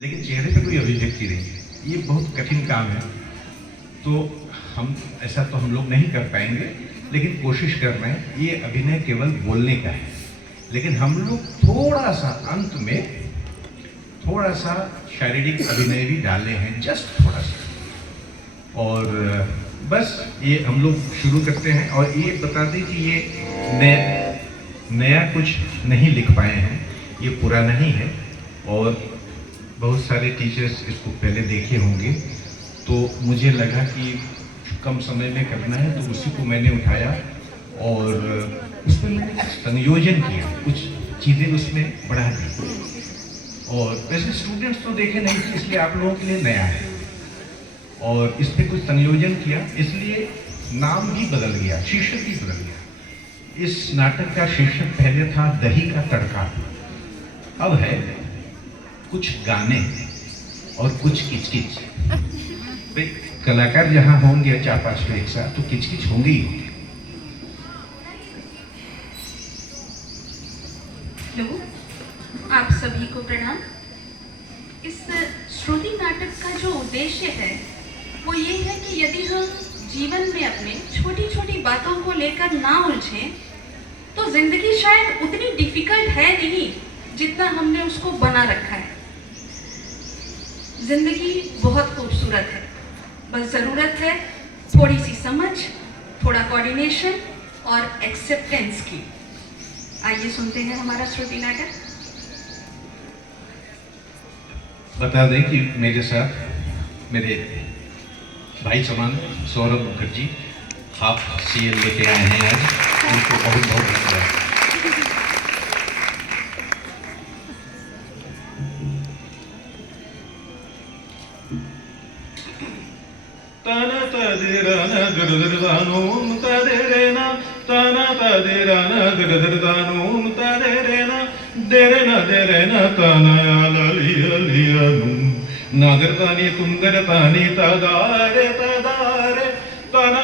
लेकिन चेहरे पे कोई अभिव्यक्ति नहीं है। ये बहुत कठिन काम है, तो हम लोग नहीं कर पाएंगे, लेकिन कोशिश कर रहे हैं। ये अभिनय केवल बोलने का है, लेकिन हम लोग थोड़ा सा अंत में थोड़ा सा शारीरिक अभिनय भी डाले हैं, जस्ट थोड़ा सा। और बस ये हम लोग शुरू करते हैं। और ये बता दें कि ये नया कुछ नहीं लिख पाए हैं, ये पुराना ही है। और बहुत सारे टीचर्स इसको पहले देखे होंगे, तो मुझे लगा कि कम समय में करना है, तो उसी को मैंने उठाया और उसमें मैंने संयोजन किया, कुछ चीज़ें उसमें बढ़ा दी। और वैसे स्टूडेंट्स तो देखे नहीं थे, इसलिए आप लोगों के लिए नया है। और इसमें कुछ संयोजन किया, इसलिए नाम भी बदल गया, शीर्षक भी बदल गया। इस नाटक का शीर्षक पहले था दही का तड़का, अब है कुछ गाने और कुछ किचकिच। भाई कलाकार जहां होंगे 4-5 लोग एक साथ, तो किचकिच होंगे ही होंगे। हेलो, आप सभी को प्रणाम। इस श्रुति नाटक का जो उद्देश्य है वो ये है कि यदि हम जीवन में अपने छोटी छोटी बातों को लेकर ना उलझें, तो जिंदगी शायद उतनी डिफिकल्ट है नहीं जितना हमने उसको बना रखा है। जिंदगी बहुत खूबसूरत है, बस ज़रूरत है थोड़ी सी समझ, थोड़ा कोऑर्डिनेशन और एक्सेप्टेंस की। आइए सुनते हैं हमारा श्रुति नाटक। बता दें कि मेरे साथ मेरे भाई समान सौरभ मुखर्जी हाफ सीएल लेके आए हैं आज, उनको बहुत बहुत धन्यवाद। ताना तादेराना दरदरदानोम तादेरेना ताना तादेराना दरदरदानोम तादेरेना देरेना ताना यालियालियानुम नादरतानी तुंदरतानी तादारे ताना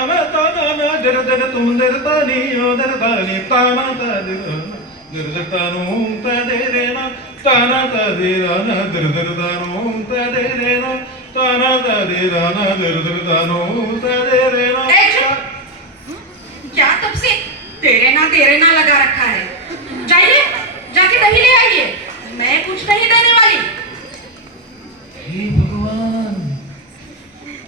दरदर तुंदरतानी ओदरतानी ताना तादेराना दरदरदानोम तादेरेना ताना तादेराना दरदरदानोम तादेरेना ताना तादेराना दरदरदानोम तादेरेना। क्या तब से तेरे ना लगा रखा है? जाइए, जाके दही ले आइए, मैं कुछ नहीं देने वाली। हे भगवान,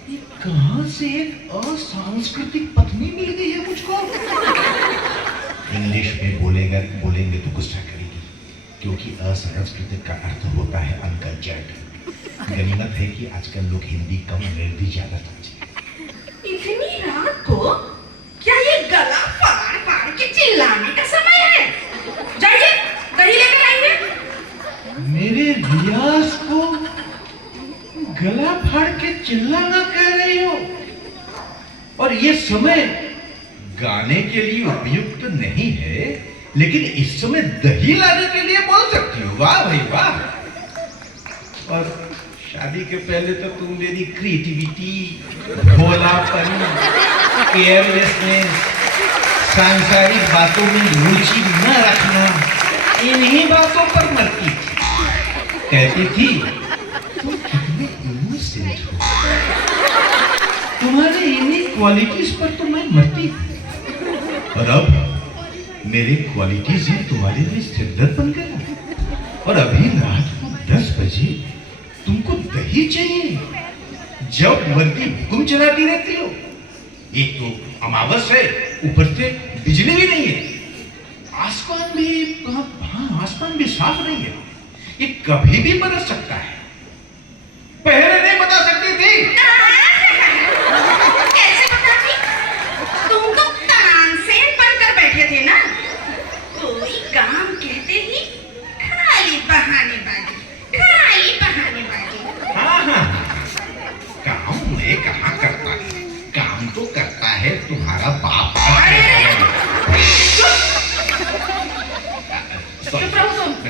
ये कहां से एक असांस्कृतिक पत्नी मिल गई है मुझको? इंग्लिश में बोलेंगे तो गुस्सा करेगी, क्योंकि असंस्कृतिक का अर्थ होता है अनकल्चर्ड। गनीमत है कि आजकल लोग हिंदी कम अंग्रेजी ज्यादा समझे। इतनी रात को क्या ये गला फाड़ के चिल्लाने का समय है? जाइए, दही लेकर आइए। मेरे रियाज को गला फाड़ के चिल्लाना कह रही हो? और ये समय गाने के लिए उपयुक्त नहीं है, लेकिन इस समय दही लाने के लिए बोल सकती हो। वाह भाई वाह। और शादी के पहले तो तुम मेरी क्रिएटिविटी, भोलापन, केयरलेसनेस, सांसारिक बातों में रुचि न रखना, इन्हीं बातों पर मरती थी। कहती थी तुम कितने इनोसेंट हो, तुम्हारे इन्हीं क्वालिटीज पर तो मैं मरती थी। और अब मेरे क्वालिटीज ही तुम्हारे लिए सिरदर्द बन गया। और अभी रात को 10 बजे तुमको दही चाहिए, जब मर्जी हुक्म चलाती रहती हो। एक तो अमावस है, ऊपर से बिजली भी नहीं है, आसमान भी साफ नहीं है। ये कभी भी बरस सकता है। पहले नहीं बता सकती थी? कैसे बताती? तुम तो तानसेन बनकर बैठे थे ना। कोई काम कहते ही खाली बहानेबाजी। हाँ, काम मैं कहाँ करता है, काम तो करता है तुम्हारा बाप।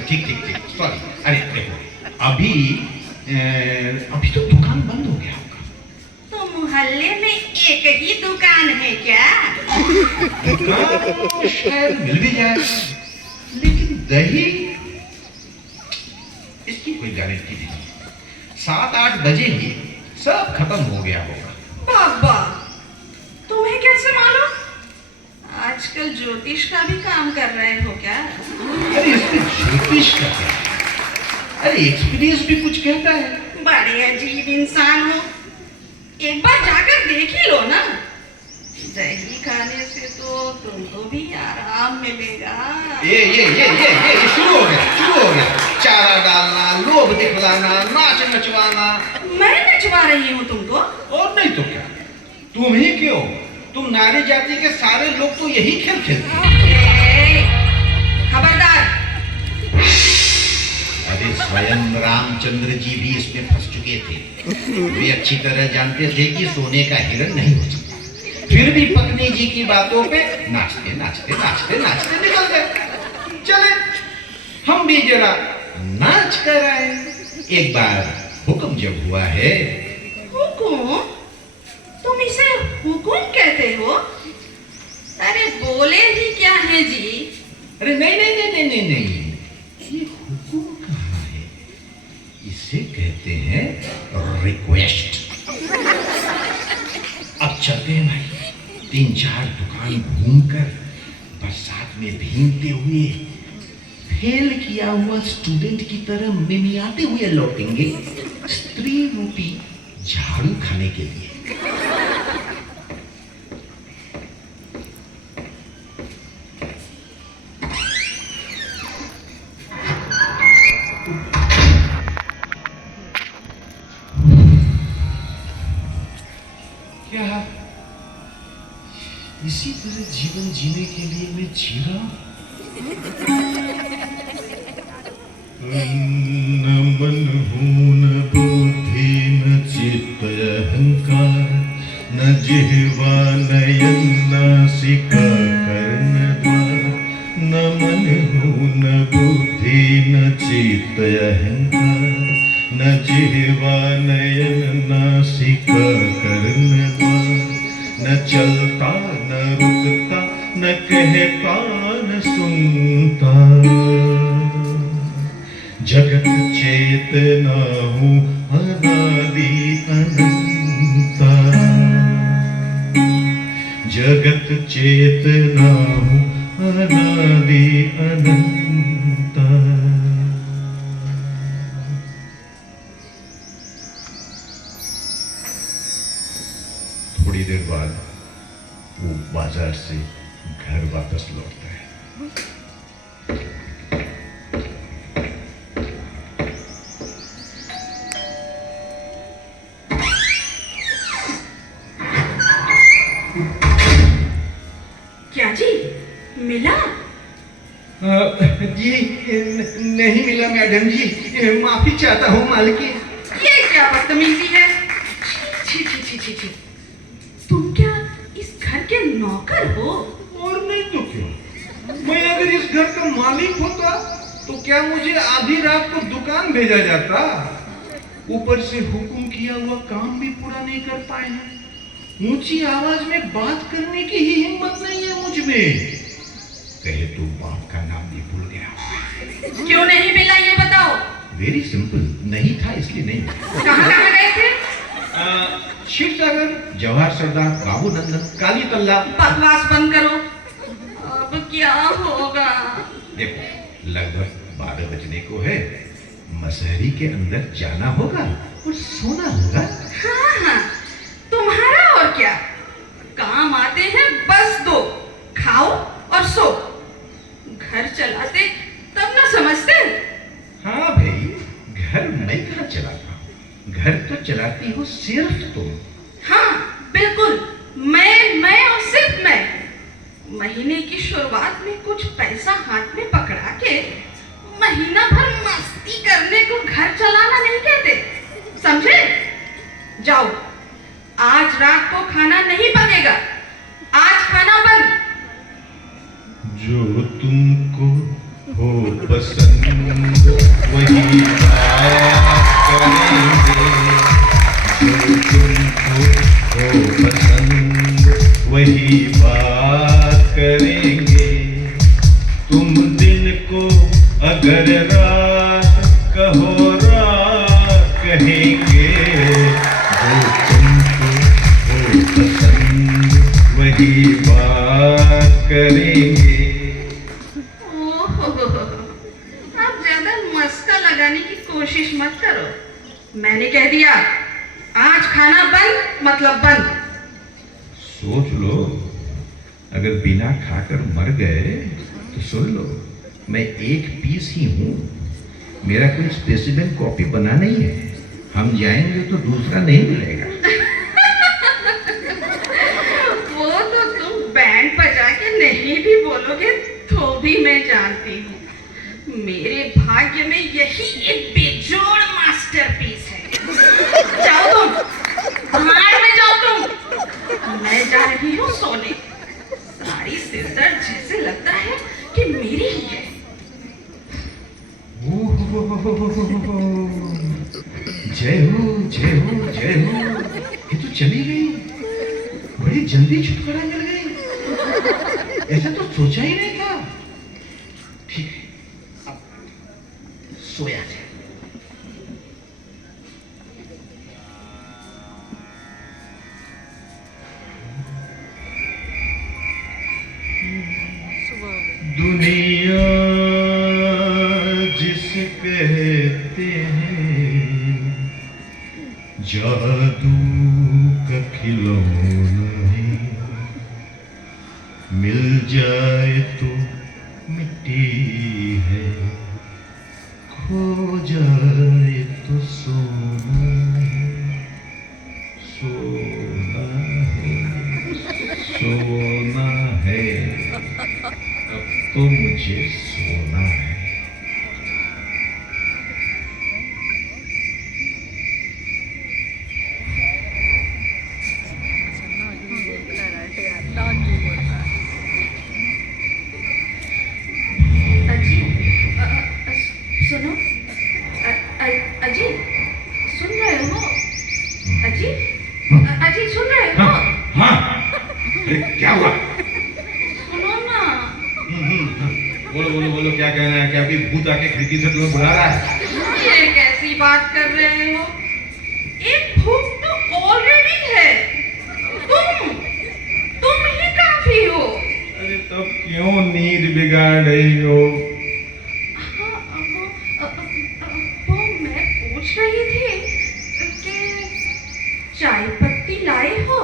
ठीक सॉरी। अरे देखो, अभी तो दुकान बंद हो गया होगा। तो मोहल्ले में एक ही दुकान है क्या? दुकान शायद मिल भी जाए, लेकिन दही इसकी कोई गारंटी नहीं। 7-8 बजे ही सब खत्म हो गया होगा। बाबा, तुम्हें कैसे मालूम? आजकल ज्योतिष का भी काम कर रहे हो क्या? अरे इसमें ज्योतिष का क्या? अरे एक्सपीरियंस भी कुछ कहता है। बड़े अजीब इंसान हो, एक बार जाकर देख ही लो ना। दही खाने से तो तुमको भी आराम मिलेगा। ये शुरू हो गया। चारा डालना, लोभ दिखलाना, नाच नचवाना। मैं नचवा रही हूँ तुमको? और नहीं तो क्या, तुम ही क्यों, तुम नारी जाति के सारे लोग तो यही खेल खेलते हैं। खबरदार! अरे स्वयं रामचंद्र जी भी इसमें फंस चुके थे। वे अच्छी तरह जानते थे कि सोने का हिरण नहीं हो सकता, फिर भी पत्नी जी की बातों पे नाचते निकल गए। चले हम भी जरा नाच कर आए। एक बार हुक्म जब हुआ है। हुकुम? तुम इसे हुकुम कहते हो? अरे बोले ही क्या है जी? अरे नहीं, ये हुकुम कहाँ है, इसे कहते हैं रिक्वेस्ट। अब चलते हैं भाई, 3-4 दुकान घूमकर बरसात में भीगते हुए फेल किया हुआ स्टूडेंट की तरह मिमियाते हुए लौटेंगे स्त्री रूपी झाड़ू खाने के लिए। क्या इसी तरह जीवन जीने के लिए मैं जी रहा हूं? न मन हूं न बुद्धि न चित्त अहंकार, न जिह्वा नयन नासिका कर्ण द्वार। न मन हूं न बुद्धि न चित्त अहंकार, न जिह्वा नयन नासिका कर्ण द्वार। न चलता न रुकता न कहता न सुनता, जगत चेतना हूँ अनादि अनंता। जगत चेतना हूँ अनादि अनंता। थोड़ी देर बाद वो बाजार से घर वापस लौटता है। क्या जी, मिला? जी नहीं मिला मैडम जी, माफी चाहता हूँ मालकिन। ये क्या बदतमीजी है? छी छी छी छी छी। तुम क्या इस घर के नौकर हो? और नहीं तो क्यों, मैं अगर इस घर का मालिक होता तो क्या मुझे आधी रात को दुकान भेजा जाता? ऊपर से हुक्म किया हुआ काम भी पूरा नहीं कर पाए हैं। ऊंची आवाज में बात करने की ही हिम्मत नहीं है मुझ में। कहे तो बाप का नाम भी भूल गया। क्यों नहीं मिला ये बताओ? वेरी सिंपल, नहीं था इसलिए नहीं मिला। कहाँ गए थे? शिव सागर, जवाहर सरदार, बाबू नंदन, काली तल्ला। बकवास बंद करो। अब क्या होगा? देखो लगभग 12 बजने को है, मसहरी के अंदर जाना होगा और सोना होगा। हाँ, तुम्हारा और क्या काम आते हैं, बस दो खाओ और सो। घर चलाते तब ना समझते। हाँ भाई, घर मैं कहाँ चलाता हूँ, घर तो चलाती हो सिर्फ तुम। हाँ बिल्कुल, मैं और सिर्फ मैं। महीने की शुरुआत में कुछ पैसा हाथ में पकड़ा के महीना भर मस्ती करने को घर चलाना नहीं कहते, समझे? जाओ, आज रात को खाना नहीं पकेगा, आज खाना बंद। जो तुमको हो पसंद वही बात करेंगे। जो तुमको हो पसंद वही बात करेंगे। तुम दिन को अगर रात कहो, रात कहेंगे। कहेंगे, जो तुमको हो पसंद वही बात करेंगे। ओहो, आप ज्यादा मस्का लगाने की कोशिश मत करो। मैंने कह दिया, आज खाना बंद मतलब बंद। सोच लो, अगर बिना खाकर मर गए तो सुन लो, मैं एक पीस ही हूं, मेरा कोई स्पेसिमेन कॉपी बना नहीं है। हम जाएंगे तो दूसरा नहीं मिलेगा। वो तो तुम बैंड बजा के नहीं भी बोलोगे तो भी मैं जानती हूँ। मेरे भाग्य में यही एक बेजोड़ मास्टरपीस है। जाओ तुम, भाड़ में जाओ तुम। मैं जा रही हूँ सोने। सारी सिरदर्द जैसे लगता है कि मेरी ही है। जय हो जय हो जय हो। ये तो चली गई, बड़ी जल्दी छुटकारा मिल गई। ऐसा तो सोचा ही नहीं था। ठीक है, अब सोया जाए। दुनिया जिसे कहते हैं जादू का खिलौना है, मिल जाए तो मिट्टी है, खो जाए तो सोना है, सोना है, सोना है। अब तो मुझे सोना है। अजी, सुनो। अजी, सुन रहे हो? अजी, अजी सुन रहे हो? हाँ, अरे क्या हुआ? सुनो ना। बोलो बोलो बोलो, क्या कहना है? क्या अभी भूत आके खिड़की से तुम्हें बुला रहा है? ये कैसी बात कर रहे हो? एक भूत तो ऑलरेडी है। तुम ही काफी हो। अरे तब क्यों नींद बिगाड़ रही हो? वो मैं पूछ रही थी कि चाय पत्ती लाए हो?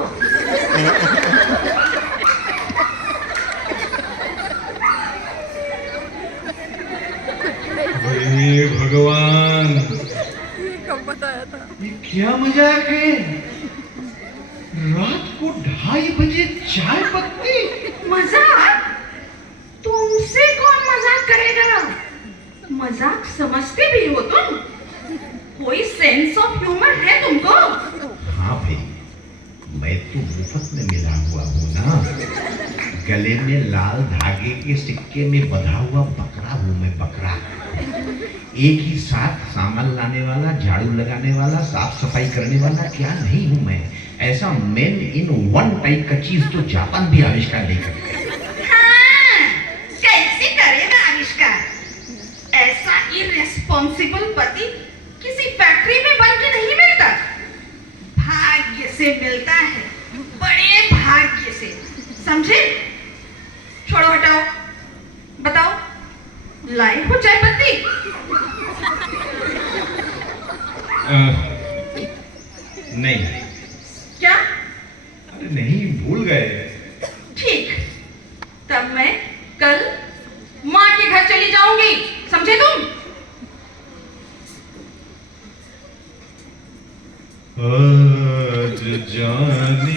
हे भगवान, कब बताया था? ये क्या मजाक है? रात को 2:30 बजे चाय पत्ती? मजाक? तुमसे कौन मजाक करेगा? मजाक समझते भी हो तुम? कोई सेंस ऑफ ह्यूमर है तुमको? हाँ भाई, मैं तो मुफ्त में मिला हुआ हूँ ना। गले में लाल धागे के सिक्के में बंधा हुआ बकरा हूँ मैं, बकरा। एक ही साथ सामान लाने वाला, झाड़ू लगाने वाला, साफ सफाई करने वाला क्या नहीं हूँ मैं। ऐसा मेन इन वन टाइप का चीज तो जापान भी आविष्कार नहीं करते। हाँ, कैसे करेगा आविष्कार? ऐसा इररिस्पॉन्सिबल पति किसी फैक्ट्री में बन के नहीं मिलता, भाग्य से मिलता है, बड़े भाग्य से। समझे? छोड़ो, हटाओ, बताओ, लाए हो चाय पत्ती? नहीं। क्या? अरे नहीं, भूल गए। ठीक, तब मैं कल माँ के घर चली जाऊंगी। समझे तुम? आज जाने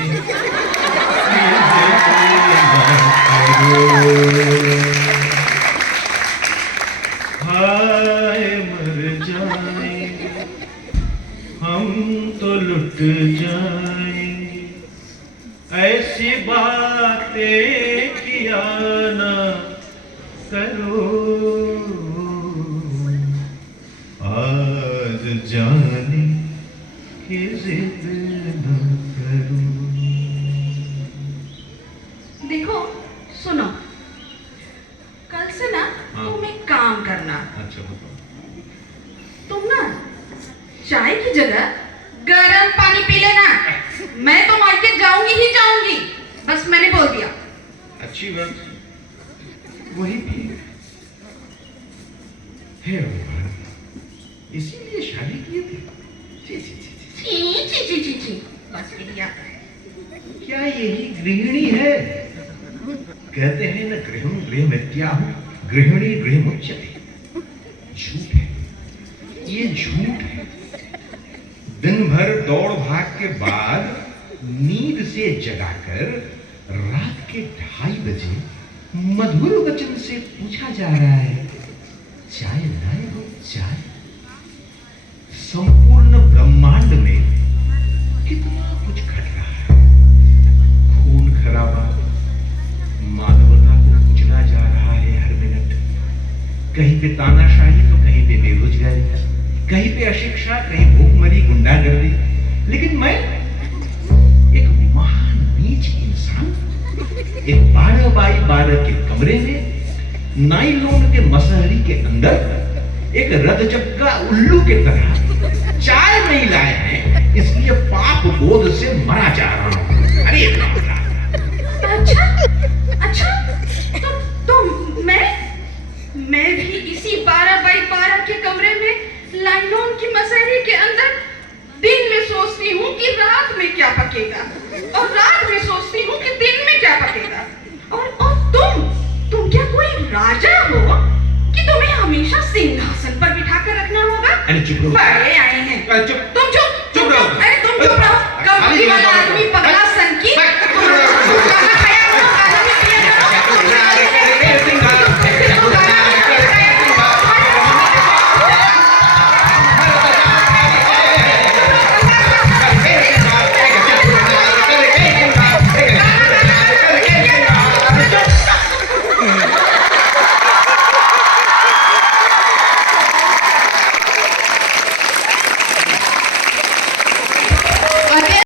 हाय मर जाएंगे हम तो, लुट जाएंगे, ऐसी बातें किया ना करो। आज जाने की जिद न करो। देखो, सुनो, कल से ना हाँ। तुम एक काम करना। अच्छा बताओ। तुम ना चाय की जगह गरम पानी पी लेना। मैं तो मार्केट जाऊंगी ही जाऊंगी, बस मैंने बोल दिया। अच्छी बात, वही पिए। हे भगवान, इसीलिए शादी किए थे। छी छी छी छी। छी छी छी छी छी, बस यही आता है। क्या यही गृहिणी है? कहते हैं न, गृहं गृहमित्याहु गृहिणी गृहमुच्यते। झूठ है, ये झूठ है। दिन भर दौड़ भाग के बाद नींद से जगाकर रात के 2:30 बजे मधुर वचन से पूछा जा रहा है, चाय लाए हो चाय? संपूर्ण ब्रह्मांड में कितना कुछ घट रहा है। खून खराबा मानवता को कुचला जा रहा है हर मिनट। कहीं पे तानाशाही तो कहीं पे बेरोजगारी, कहीं पे अशिक्षा, कहीं भूखमरी, गुंडागर्दी। लेकिन मैं एक महान नीच इंसान एक 12 बाई 12 के कमरे में नाइलॉन के मसहरी के अंदर एक रदजग्गा उल्लू के तरह चाय नहीं लाए हैं, इसलिए पाप बोध से मरा जा रहा हूं। अरे अच्छा अच्छा, तो मैं भी इसी 12 बाई 12 के कमरे में लाइनों की मसहरी के अंदर दिन में सोचती हूँ कि रात में क्या पकेगा, और रात में सोचती हूँ कि दिन में क्या पकेगा। और तुम क्या कोई राजा हो कि तुम्हें हमेशा सिंहासन पर बिठा कर रखना होगा? अरे चुप रहो। बड़े आए हैं। अरे चुप।